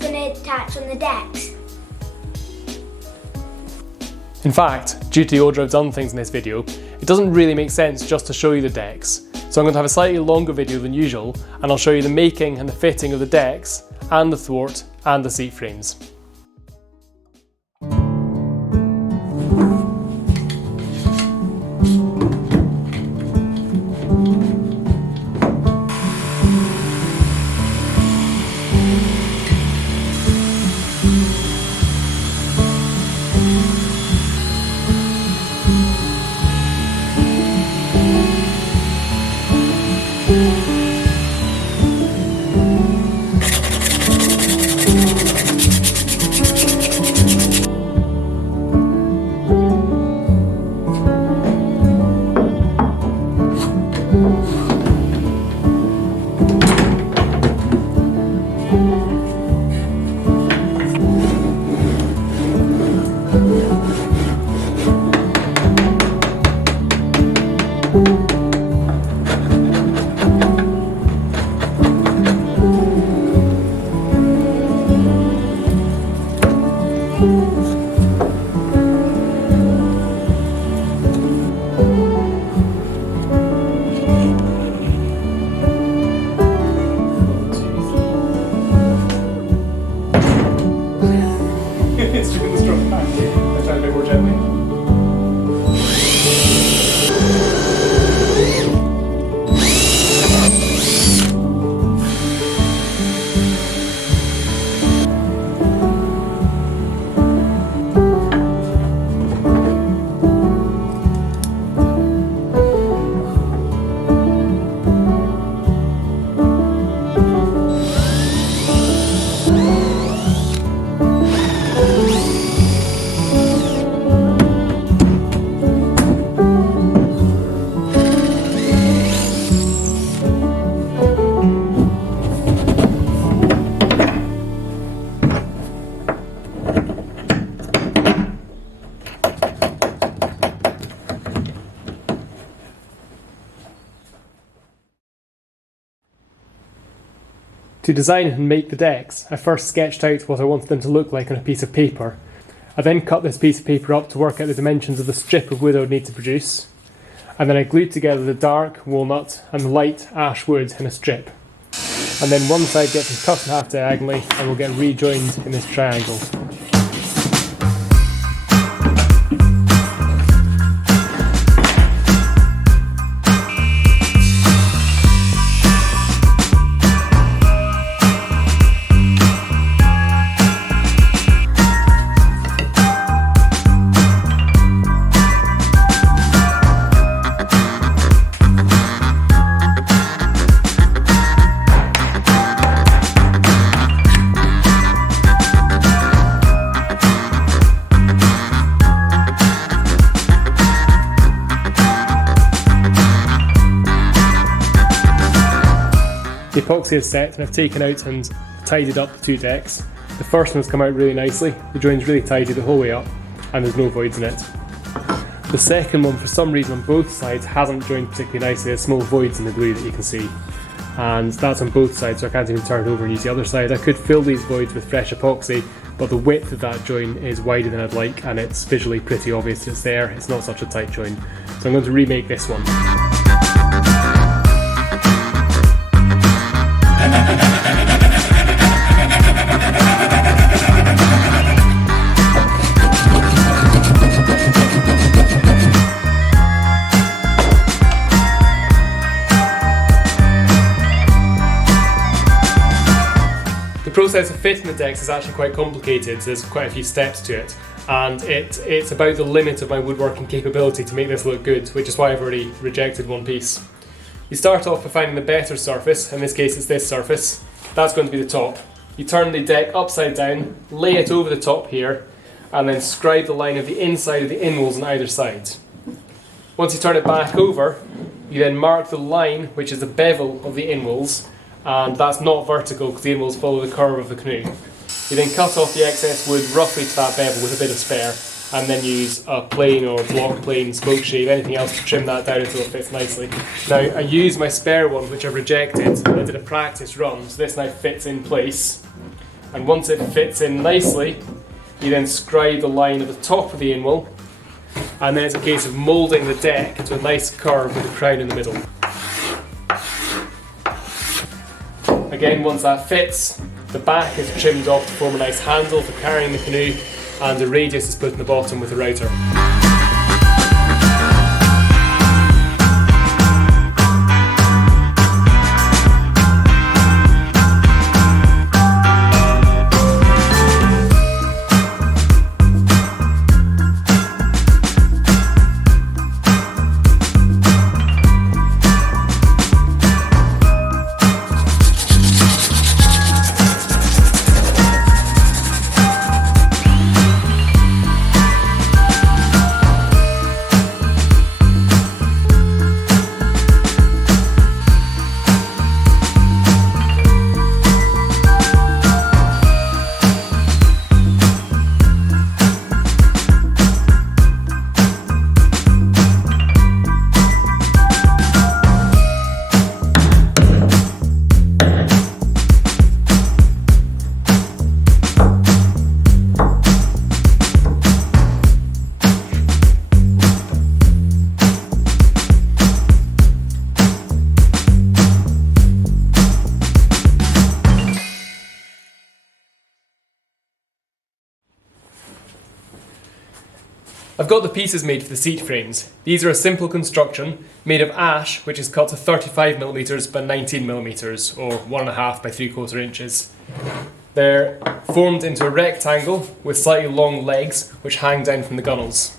going to attach on the decks. In fact, due to the order I've done things in this video, it doesn't really make sense just to show you the decks. So I'm going to have a slightly longer video than usual, and I'll show you the making and the fitting of the decks, and the thwart, and the seat frames. It's doing the stroke back. I'm trying to do more gently. To design and make the decks, I first sketched out what I wanted them to look like on a piece of paper. I then cut this piece of paper up to work out the dimensions of the strip of wood I would need to produce, and then I glued together the dark walnut and the light ash wood in a strip. And then one side gets cut in half diagonally and will get rejoined in this triangle. The epoxy is set and I've taken out and tidied up the two decks. The first one's come out really nicely, the join's really tidy the whole way up and there's no voids in it. The second one, for some reason on both sides, hasn't joined particularly nicely. There's small voids in the glue that you can see, and that's on both sides, so I can't even turn it over and use the other side. I could fill these voids with fresh epoxy, but the width of that join is wider than I'd like and it's visually pretty obvious it's there. It's not such a tight join. So I'm going to remake this one. The process of fitting the decks is actually quite complicated. There's quite a few steps to it, and it's about the limit of my woodworking capability to make this look good, which is why I've already rejected one piece. You start off by finding the better surface. In this case it's this surface. That's going to be the top. You turn the deck upside down, lay it over the top here, and then scribe the line of the inside of the inwales on either side. Once you turn it back over, you then mark the line, which is the bevel of the inwales, and that's not vertical because the inwales follow the curve of the canoe. You then cut off the excess wood roughly to that bevel with a bit of spare, and then use a plane or block plane, spoke shave, anything else to trim that down until it fits nicely. Now I used my spare one, which I've rejected, and I did a practice run, so this now fits in place. And once it fits in nicely, you then scribe the line at the top of the inwale, and then it's a case of moulding the deck into a nice curve with a crown in the middle. Again, once that fits, the back is trimmed off to form a nice handle for carrying the canoe, and the radius is put in the bottom with a router. I've got the pieces made for the seat frames. These are a simple construction made of ash, which is cut to 35mm by 19mm, or 1.5 by 3/4 inches. They're formed into a rectangle with slightly long legs which hang down from the gunwales.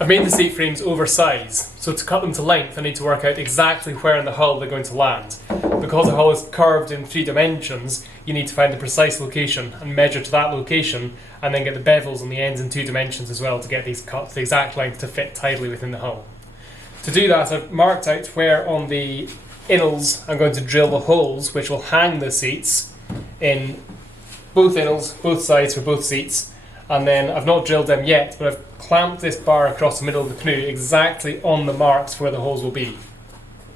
I've made the seat frames oversized, so to cut them to length I need to work out exactly where in the hull they're going to land. Because the hull is curved in 3 dimensions, you need to find the precise location and measure to that location, and then get the bevels on the ends in 2 dimensions as well to get these cut to the exact length to fit tidily within the hull. To do that, I've marked out where on the inwales I'm going to drill the holes which will hang the seats in both inwales, both sides for both seats, and then I've not drilled them yet, but I've clamped this bar across the middle of the canoe exactly on the marks where the holes will be.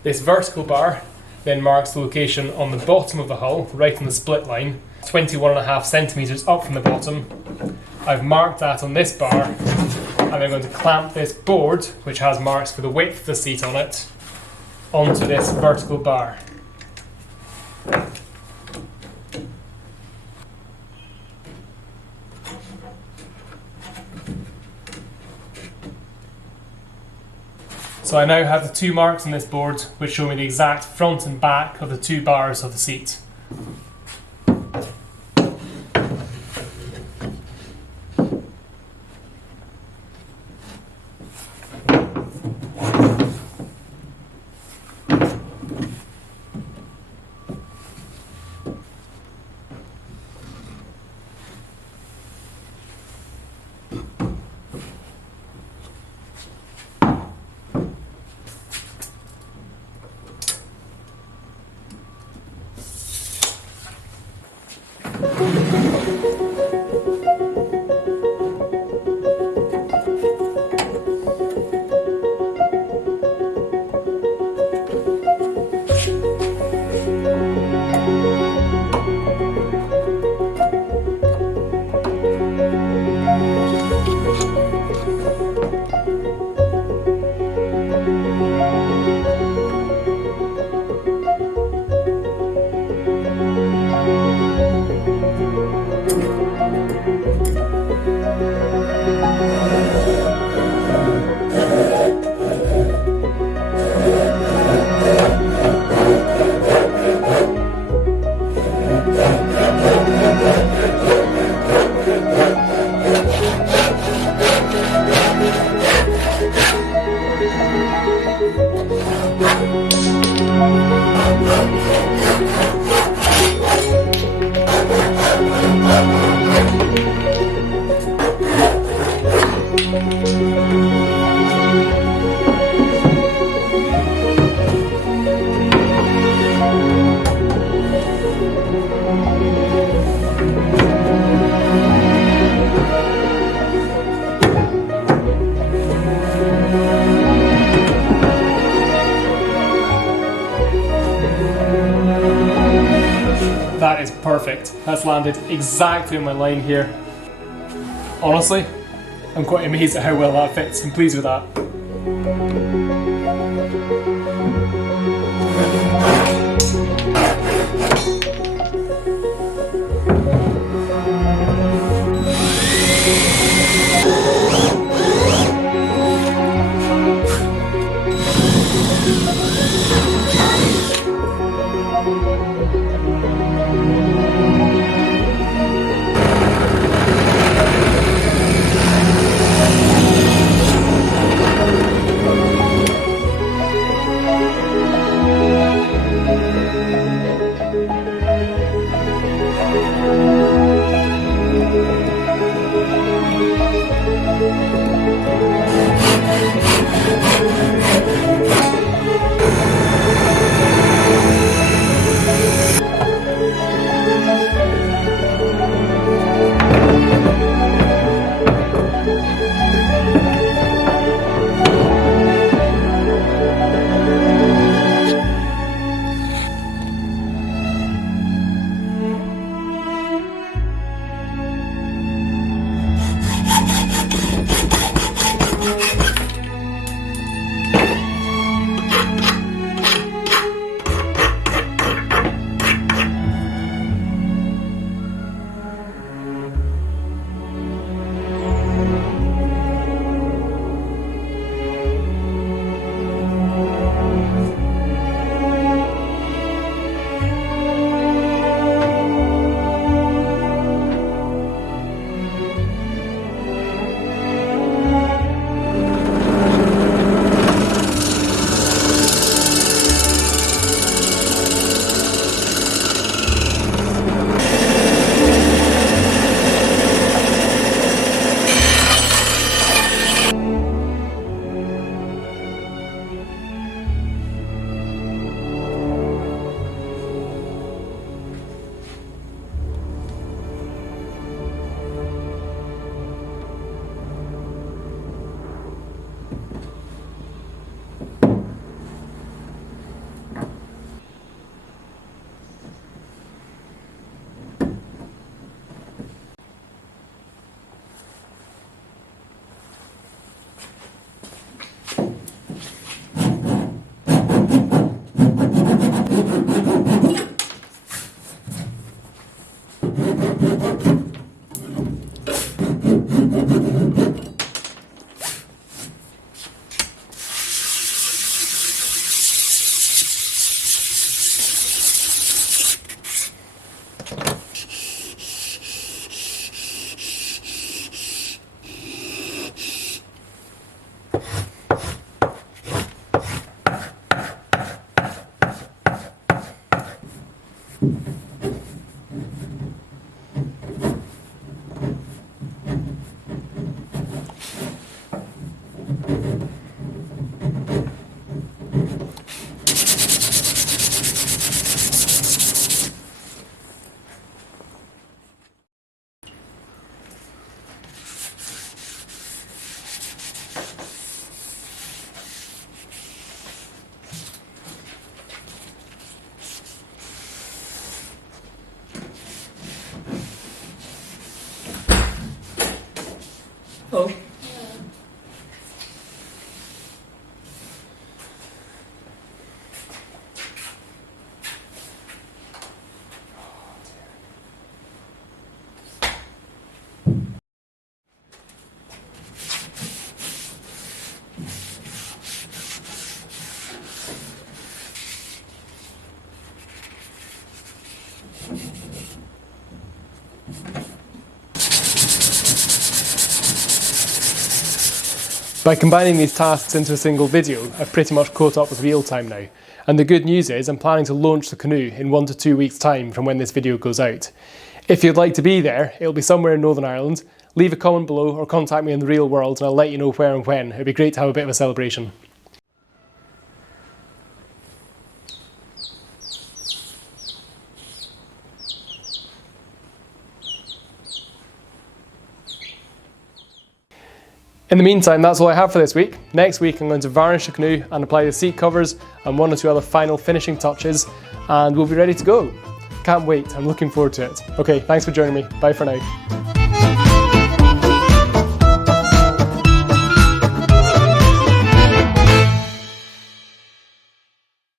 This vertical bar then marks the location on the bottom of the hull, right on the split line, 21.5 centimetres up from the bottom. I've marked that on this bar, and I'm going to clamp this board, which has marks for the width of the seat on it, onto this vertical bar. So I now have the 2 marks on this board which show me the exact front and back of the 2 bars of the seat. That is perfect. That's landed exactly on my line here. Honestly, I'm quite amazed at how well that fits. I'm pleased with that. Oh. By combining these tasks into a single video, I've pretty much caught up with real time now. And the good news is I'm planning to launch the canoe in 1 to 2 weeks' time from when this video goes out. If you'd like to be there, it'll be somewhere in Northern Ireland. Leave a comment below or contact me in the real world and I'll let you know where and when. It'd be great to have a bit of a celebration. In the meantime, that's all I have for this week. Next week I'm going to varnish the canoe and apply the seat covers and 1 or 2 other final finishing touches, and we'll be ready to go. Can't wait, I'm looking forward to it. Okay, thanks for joining me. Bye for now.